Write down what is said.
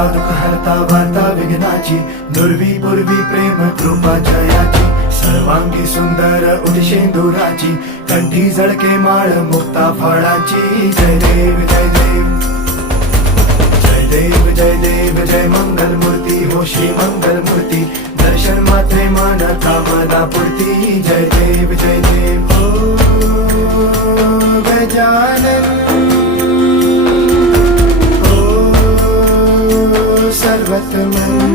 हरता दुःख हरता वार्ता विघ्नाची, दुर्वी पूर्वी प्रेम कृपा जयाची, सर्वांगी सुंदर उदिशेंदुराची, कंठी झळके माळ मुक्ता फळाची. जय देव जय देव जय देव जय देव जय मंगल मूर्ती हो श्री मंगल मूर्ती, दर्शन मात्रे मन कामना पूर्ती. जय देव जय देव हो गजानन हो सर्वतमन.